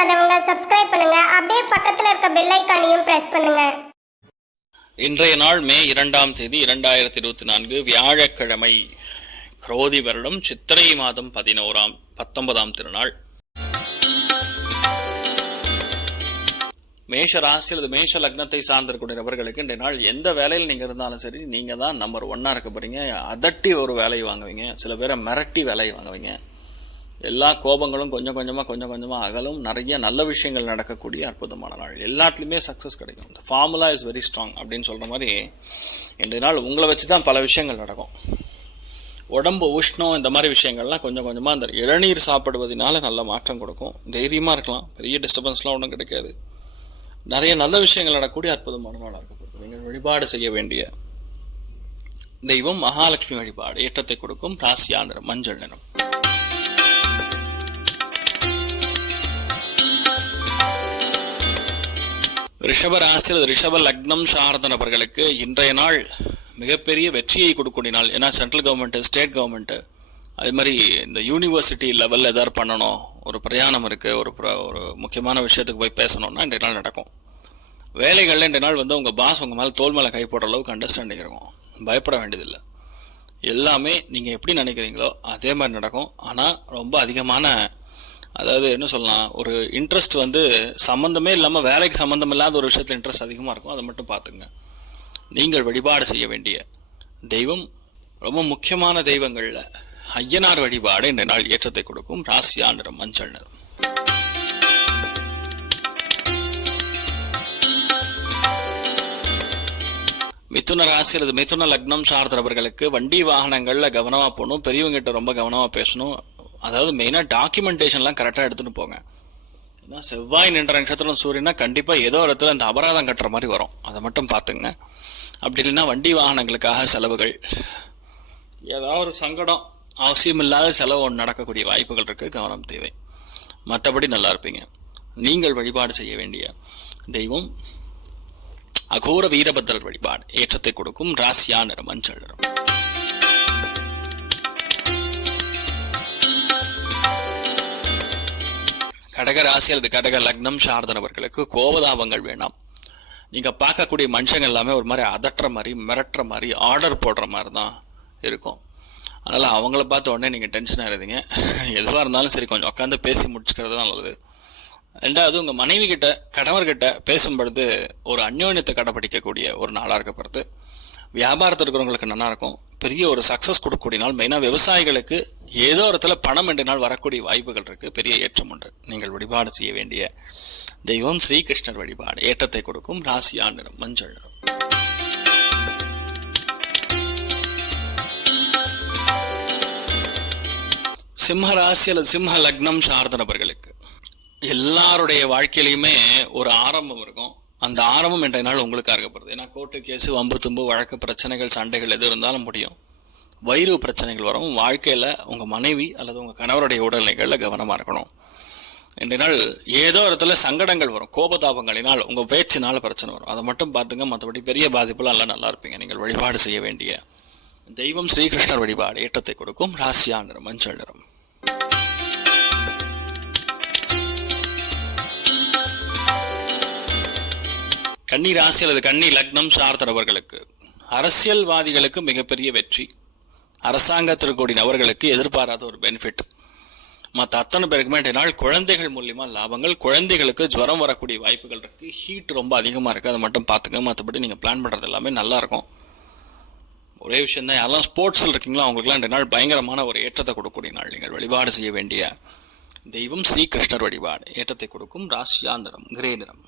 பண்ணாதவங்க சப்ஸ்கிரைப் பண்ணுங்க. அப்படியே பக்கத்துல இருக்க பெல் ஐகானையும் பிரஸ் பண்ணுங்க. இன்றைய நாள் மே 2ஆம் தேதி 2024 வியாழக்கிழமை. குரோதி வருடம் சித்திரை மாதம் 19ஆம் திருநாள். மேஷ ராசி அல்லது மேஷ லக்னத்தை சார்ந்திருக்கூடிய நபர்களுக்கு இன்றைய நாள் எந்த வேலையில் நீங்க இருந்தாலும் சரி, நீங்க தான் நம்பர் 1 இருக்க போறீங்க. அதட்டி ஒரு வேலையை வாங்குவீங்க, சில பேரை மிரட்டி வேலையை வாங்குவீங்க. எல்லா கோபங்களும் கொஞ்சம் கொஞ்சமா அகலும். நிறைய நல்ல விஷயங்கள் நடக்கக்கூடிய அற்புதமான நாள். எல்லாத்துலேயுமே சக்ஸஸ் கிடைக்கும். இந்த ஃபார்முலா இஸ் வெரி ஸ்ட்ராங் அப்படின்னு சொல்ற மாதிரி இன்றைய நாள் உங்களை வச்சு தான் பல விஷயங்கள் நடக்கும். உடம்பு உஷ்ணம் இந்த மாதிரி விஷயங்கள்லாம் கொஞ்சம் கொஞ்சமாக அந்த இளநீர் சாப்பிடுவதனால நல்ல மாற்றம் கொடுக்கும். தைரியமாக இருக்கலாம், பெரிய டிஸ்டர்பன்ஸ்லாம் ஒன்றும் கிடைக்காது. நிறைய நல்ல விஷயங்கள் நடக்கக்கூடிய அற்புதமான நாளாக இருக்கப்படுது. நீங்கள் வழிபாடு செய்ய வேண்டிய தெய்வம் மகாலட்சுமி வழிபாடு. ஏற்றத்தை கொடுக்கும். ராசியா நிறம் மஞ்சள் நிறம். ரிஷப ராசி ரிஷப லக்னம் சார்ந்த நபர்களுக்கு இன்றைய நாள் மிகப்பெரிய வெற்றியை கொடுக்கக்கூடிய நாள். ஏன்னா சென்ட்ரல் கவர்மெண்ட், ஸ்டேட் கவர்மெண்ட், அது மாதிரி இந்த யூனிவர்சிட்டி லெவலில் எதாவது பண்ணணும், ஒரு பிரயாணம் இருக்குது, ஒரு முக்கியமான விஷயத்துக்கு போய் பேசணும்னா இன்றைய நாள் நடக்கும். வேலைகளில் இன்றைய நாள் உங்கள் பாஸ் உங்கள் மேலே தோல் மேலே கை போடுற அளவுக்கு அண்டர்ஸ்டாண்டிங் இருக்கும். பயப்பட வேண்டியதில்லை. எல்லாமே நீங்கள் எப்படி நினைக்கிறீங்களோ அதே மாதிரி நடக்கும். ஆனால் ரொம்ப அதிகமான, அதாவது என்ன சொல்லலாம், ஒரு இன்ட்ரெஸ்ட் சம்மந்தமே இல்லாமல் வேலைக்கு சம்மந்தம் இல்லாத ஒரு விஷயத்தில் இன்ட்ரெஸ்ட் அதிகமாக இருக்கும். அதை மட்டும் பார்த்துங்க. நீங்கள் வழிபாடு செய்ய வேண்டிய தெய்வம் ரொம்ப முக்கியமான தெய்வங்களில் ஐயனார் வழிபாடு இந்த நாள் ஏற்றத்தை கொடுக்கும். ராசியா நிறம் மஞ்சள் நிறம். மிதுன ராசி அல்லது மிதுன லக்னம் சார்ந்தவர்களுக்கு வண்டி வாகனங்களில் கவனமாக போகணும். பெரியவங்கிட்ட ரொம்ப கவனமாக பேசணும். அதாவது மெயினாக டாக்குமெண்டேஷன்லாம் கரெக்டாக எடுத்துகிட்டு போங்க. ஏன்னா செவ்வாய் நின்ற நட்சத்திரம் சூரியனா கண்டிப்பாக ஏதோ ஒரு இடத்துல இந்த அபராதம் கட்டுற மாதிரி வரும். அதை மட்டும் பார்த்துங்க. அப்படி இல்லைன்னா வண்டி வாகனங்களுக்காக செலவுகள், ஏதாவது ஒரு சங்கடம், அவசியம் இல்லாத செலவு ஒன்று நடக்கக்கூடிய வாய்ப்புகள் இருக்குது. கவனம் தேவை. மற்றபடி நல்லா இருப்பீங்க. நீங்கள் வழிபாடு செய்ய வேண்டிய தெய்வம் அகோர வீரபத்ரர் வழிபாடு. ஏற்றத்தை கொடுக்கும். ராசியா நிறம் மஞ்சள் நிறம். கடக ராசி அல்லது கடக லக்னம் சார்ந்தவர்களுக்கு கோபதாபங்கள் வேண்டாம். நீங்கள் பார்க்கக்கூடிய மனுஷங்க எல்லாமே ஒரு மாதிரி அதட்டுற மாதிரி, மிரட்டுற மாதிரி, ஆர்டர் போடுற மாதிரி தான் இருக்கும். அதனால் அவங்கள பார்த்த உடனே நீங்கள் டென்ஷன் ஆகிடுறீங்க. எதுவாக இருந்தாலும் சரி, கொஞ்சம் உட்காந்து பேசி முடிச்சுக்கிறது தான் நல்லது. ரெண்டாவது, உங்கள் மனைவி கிட்ட, கணவர்கிட்ட பேசும்பொழுது ஒரு அந்யோன்யத்தை கடைப்பிடிக்கக்கூடிய ஒரு நாளாக இருக்கப்படுது. வியாபாரத்தில் இருக்கிறவங்களுக்கு நல்லா இருக்கும். பெரிய ஒரு சக்ஸஸ் கொடுக்கக்கூடிய நாள். மெயினாக விவசாயிகளுக்கு ஏதோ ஒரு இடத்துல பணம் என்ற நாள் வரக்கூடிய வாய்ப்புகள் இருக்குது. பெரிய ஏற்றம் உண்டு. நீங்கள் வழிபாடு செய்ய வேண்டிய தெய்வம் ஸ்ரீகிருஷ்ணர் வழிபாடு. ஏற்றத்தை கொடுக்கும். ராசியா நிறம் மஞ்சள் நிறம். சிம்ம ராசி அல்லது சிம்ம லக்னம் சார்ந்த நபர்களுக்கு எல்லாருடைய வாழ்க்கையிலையுமே ஒரு ஆரம்பம் இருக்கும். அந்த ஆரம்பம் என்ற நாள் உங்களுக்காக இருக்கப்படுது. ஏன்னா கோர்ட்டு கேஸு, வம்பு தும்பு, வழக்கு பிரச்சனைகள், சண்டைகள் எது இருந்தாலும் முடியும். வயிறு பிரச்சனைகள் வரும். வாழ்க்கையில் உங்கள் மனைவி அல்லது உங்கள் கணவருடைய உடல்நிலைகளில் கவனமாக இருக்கணும். இன்றைய நாள் ஏதோ இடத்துல சங்கடங்கள் வரும். கோபதாபங்களினால், உங்கள் பேச்சினால் பிரச்சனை வரும். அதை மட்டும் பார்த்துங்க. மற்றபடி பெரிய பாதிப்புலாம் எல்லாம் நல்லா இருப்பீங்க. நீங்கள் வழிபாடு செய்ய வேண்டிய தெய்வம் ஸ்ரீகிருஷ்ணர் வழிபாடு. ஏற்றத்தை கொடுக்கும். ராசியா நிறம் மஞ்சள் நிறம். கன்னி ராசி அல்லது கன்னி லக்னம் சார்ந்தவர்களுக்கு அரசியல்வாதிகளுக்கு மிகப்பெரிய வெற்றி. அரசாங்கத்திற்குரிய நபர்களுக்கு எதிர்பாராத ஒரு பெனிஃபிட். மற்ற அத்தனை பேருக்குமே இன்றைய நாள் குழந்தைகள் மூலியமா லாபங்கள். குழந்தைகளுக்கு ஜுரம் வரக்கூடிய வாய்ப்புகள் இருக்கு. ஹீட் ரொம்ப அதிகமாக இருக்கு. அதை மட்டும் பார்த்துங்க. மற்றபடி நீங்கள் பிளான் பண்ணுறது எல்லாமே நல்லா இருக்கும். ஒரே விஷயம் தான், யாரெல்லாம் ஸ்போர்ட்ஸில் இருக்கீங்களோ அவங்களுக்குலாம் இன்றைய நாள் பயங்கரமான ஒரு ஏற்றத்தை கொடுக்கக்கூடிய நாள். நீங்கள் வழிபாடு செய்ய வேண்டிய தெய்வம் ஸ்ரீகிருஷ்ணர் வழிபாடு. ஏற்றத்தை கொடுக்கும். ராசியா நிறம் கிரே நிறம்.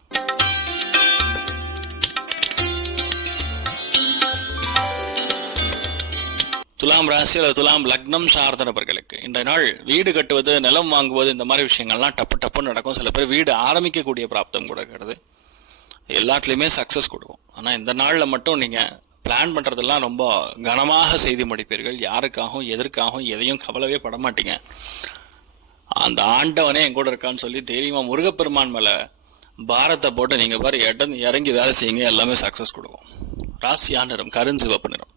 துலாம் ராசி அல்லது துலாம் லக்னம் சார்ந்த நபர்களுக்கு இன்றைய நாள் வீடு கட்டுவது, நிலம் வாங்குவது, இந்த மாதிரி விஷயங்கள்லாம் டப்புன்னு நடக்கும். சில பேர் வீடு ஆரம்பிக்கக்கூடிய பிராப்தம் கொடுக்கிறது. எல்லாத்துலேயுமே சக்ஸஸ் கொடுக்கும். ஆனால் இந்த நாளில் மட்டும் நீங்கள் பிளான் பண்ணுறதெல்லாம் ரொம்ப கனமாக செய்து முடிப்பீர்கள். யாருக்காகவும் எதற்காகவும் எதையும் கவலையே பட மாட்டீங்க. அந்த ஆண்டவனே என் கூட இருக்கான்னு சொல்லி தைரியமாக முருகப்பெருமான் மேலே பாரத்தை போட்டு நீங்கள் பாரு இறங்கி வேலை செய்யுங்க. எல்லாமே சக்ஸஸ் கொடுக்கும். ராசியா நிறம் கருஞ்சிவப்பு நிறம்.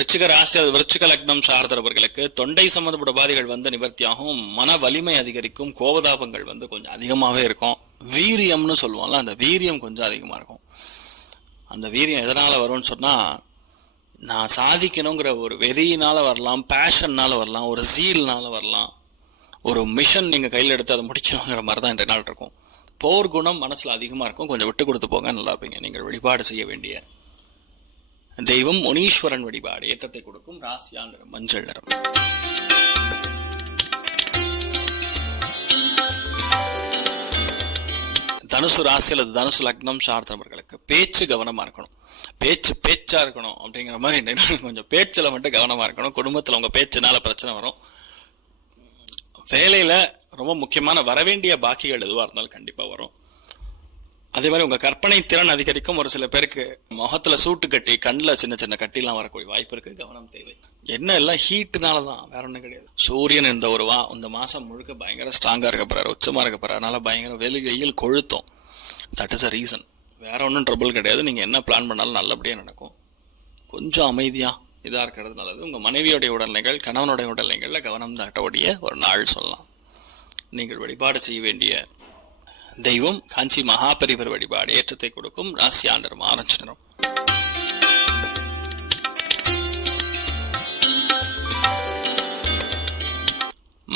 விருச்சிக ராசி அல்லது விருச்சிக லக்னம் சார்ந்தவர்களுக்கு தொண்டை சம்பந்தப்பட்ட பாதைகள் வந்து நிவர்த்தியாகும், மன வலிமை அதிகரிக்கும், கோபதாபங்கள் வந்து கொஞ்சம் அதிகமாகவே இருக்கும், வீரியம்னு சொல்லுவோம்ல அந்த வீரியம் கொஞ்சம் அதிகமாக இருக்கும். அந்த வீரியம் எதனால் வரும்னு சொன்னால், நான் சாதிக்கணுங்கிற ஒரு வெறியினால வரலாம், பேஷன்னால வரலாம், ஒரு ஜீல்னால வரலாம், ஒரு மிஷன் நீங்கள் கையில் எடுத்து அதை முடிக்கணுங்கிற மாதிரி தான் இன்றைய நாள் இருக்கும். போர் குணம் மனசில் அதிகமாக இருக்கும், கொஞ்சம் விட்டு கொடுத்து போங்க, நல்லா இருப்பீங்க. நீங்கள் வழிபாடு செய்ய வேண்டிய தெய்வம் முனீஸ்வரன் வழிபாடு, ஏற்றத்தை கொடுக்கும். ராசியா நிறம் மஞ்சள் நிறம். தனுசு ராசி அல்லது தனுசு லக்னம் சார்ந்தவர்களுக்கு பேச்சு கவனமா இருக்கணும். பேச்சா இருக்கணும் அப்படிங்கிற மாதிரி கொஞ்சம் பேச்சில் மட்டும் கவனமா இருக்கணும். குடும்பத்தில் உங்க பேச்சுனால பிரச்சனை வரும். வேலையில ரொம்ப முக்கியமான வரவேண்டிய பாக்கிகள் எதுவாக இருந்தாலும் கண்டிப்பா வரும். அதே மாதிரி உங்க கற்பனை திறன் அதிகரிக்கும். ஒரு சில பேருக்கு முகத்துல சூட்டு கட்டி, கண்ணில் சின்ன சின்ன கட்டிலாம் வரக்கூடிய வாய்ப்பு இருக்கு, கவனம் தேவை. என்ன எல்லாம் ஹீட்டுனால தான், வேற ஒன்றும் கிடையாது. சூரியன் இந்த மாசம் முழுக்க பயங்கர ஸ்ட்ராங்கா இருக்க போறாரு, உச்சமா இருக்க போறாரு. அதனால பயங்கர வெயில் கொழுத்தும். தட் இஸ் அ ரீசன், வேற ஒன்றும் ட்ரபிள் கிடையாது. நீங்க என்ன பிளான் பண்ணாலும் நல்லபடியா நடக்கும். கொஞ்சம் அமைதியா இதா இருக்கிறது நல்லது. உங்க மனைவியோடைய உடல்நிலைகள், கணவனுடைய உடல்நிலைகள்ல கவனம் தாட்டக்கூடிய ஒரு நாள் சொல்லலாம். நீங்கள் வழிபாடு செய்ய வேண்டிய தெய்வம் காஞ்சி மகாபரிவர் வழிபாடு, ஏற்றத்தை கொடுக்கும். ராசியா நிறம் ஆரஞ்சு நிறம்.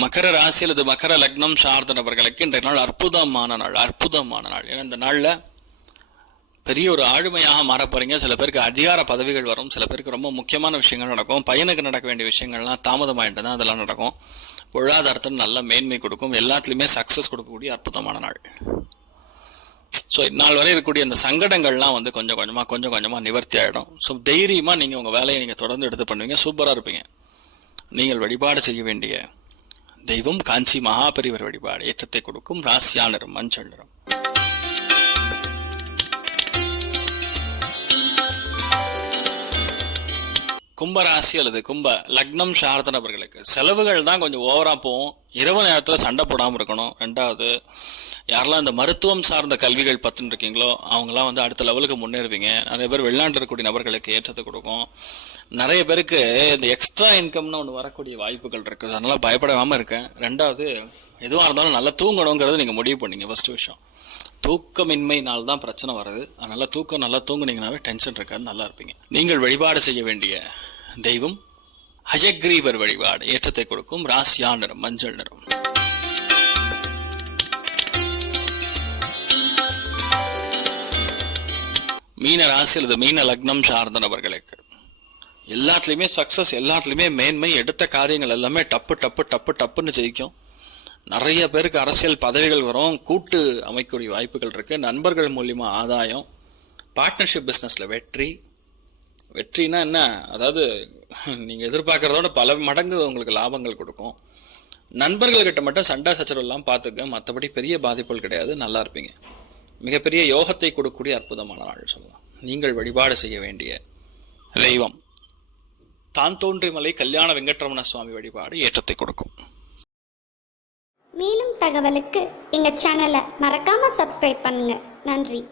மகர ராசி அல்லது மகர லக்னம் சார்ந்த நபர்களுக்கு இன்றைய நாள் அற்புதமான நாள். ஏன்னா இந்த நாள்ல பெரிய ஒரு ஆளுமையாக மாற போறீங்க. சில பேருக்கு அதிகார பதவிகள் வரும், சில பேருக்கு ரொம்ப முக்கியமான விஷயங்கள் நடக்கும். பையனுக்கு நடக்க வேண்டிய விஷயங்கள்லாம் தாமதமாயிட்டு தான் அதெல்லாம் நடக்கும். பொருளாதாரத்தில் நல்ல மேன்மை கொடுக்கும், எல்லாத்துலேயுமே சக்சஸ் கொடுக்கக்கூடிய அற்புதமான நாள். ஸோ இந்நாள் வரை இருக்கக்கூடிய அந்த சங்கடங்கள்லாம் வந்து கொஞ்சம் கொஞ்சமாக நிவர்த்தி ஆகிடும். ஸோ தைரியமாக நீங்கள் உங்கள் வேலையை நீங்கள் தொடர்ந்து எடுத்து பண்ணுவீங்க, சூப்பராக இருப்பீங்க. நீங்கள் வழிபாடு செய்ய வேண்டிய தெய்வம் காஞ்சி மகாபரிவர் வழிபாடு, ஏற்றத்தை கொடுக்கும். ராசியா நிறம் மஞ்சள் நிறம். கும்பராசி அல்லது கும்ப லக்னம் சார்ந்த நபர்களுக்கு செலவுகள் தான் கொஞ்சம் ஓவரா போகும். இரவு நேரத்தில் சண்டை போடாமல் இருக்கணும். ரெண்டாவது, யாரெல்லாம் இந்த மருத்துவம் சார்ந்த கல்விகள் பத்துன்னு இருக்கீங்களோ அவங்களாம் வந்து அடுத்த லெவலுக்கு முன்னேறுவீங்க. நிறைய பேர் வெளிநாட்டில் இருக்கக்கூடிய நபர்களுக்கு ஏற்றத்தை கொடுக்கும். நிறைய பேருக்கு இந்த எக்ஸ்ட்ரா இன்கம்னு ஒன்று வரக்கூடிய வாய்ப்புகள் இருக்குது. அதனால பயப்படாமல் இருக்கேன். ரெண்டாவது, எதுவாக இருந்தாலும் நல்லா தூங்கணுங்கிறது நீங்கள் முடிவு பண்ணீங்க. ஃபர்ஸ்ட் விஷயம், தூக்கமின்மையினால் தான் பிரச்சனை வருது. அதனால தூக்கம் நல்லா தூங்குனீங்கன்னாவே டென்ஷன் இருக்காது, நல்லா இருப்பீங்க. நீங்கள் வழிபாடு செய்ய வேண்டிய தெய்வம் ஹயக்ரீவர் வழிபாடு, ஏற்றத்தை கொடுக்கும். ராசியா நிறம் மஞ்சள் நிறம். மீன ராசி அல்லது மீன லக்னம் சார்ந்த நபர்களுக்கு எல்லாத்துலேயுமே சக்சஸ், எல்லாத்துலேயுமே மேன்மை. எடுத்த காரியங்கள் எல்லாமே டப்புன்னு ஜெயிக்கும். நிறைய பேருக்கு அரசியல் பதவிகள் வரும், கூட்டு அமைக்கக்கூடிய வாய்ப்புகள் இருக்கு. நண்பர்கள் மூலியமா ஆதாயம், பார்ட்னர்ஷிப் பிஸ்னஸ்ல வெற்றினா என்ன, அதாவது நீங்க எதிர்பார்க்கறதோட பல மடங்கு உங்களுக்கு லாபங்கள் கொடுக்கும். நண்பர்கள்கிட்ட மட்டும் சண்டை சச்சரவு எல்லாம் பார்த்துக்க, மற்றபடி பெரிய பாதிப்புகள் கிடையாது, நல்லா இருப்பீங்க. மிகப்பெரிய யோகத்தை கொடுக்கக்கூடிய அற்புதமான நாள் சொல்லலாம். நீங்கள் வழிபாடு செய்ய வேண்டிய தெய்வம் தான்தோன்றிமலை கல்யாண வெங்கட்ரமண சுவாமி வழிபாடு, ஏற்றத்தை கொடுக்கும். மேலும் தகவலுக்கு எங்க சேனலை மறக்காம சப்ஸ்கிரைப் பண்ணுங்க. நன்றி.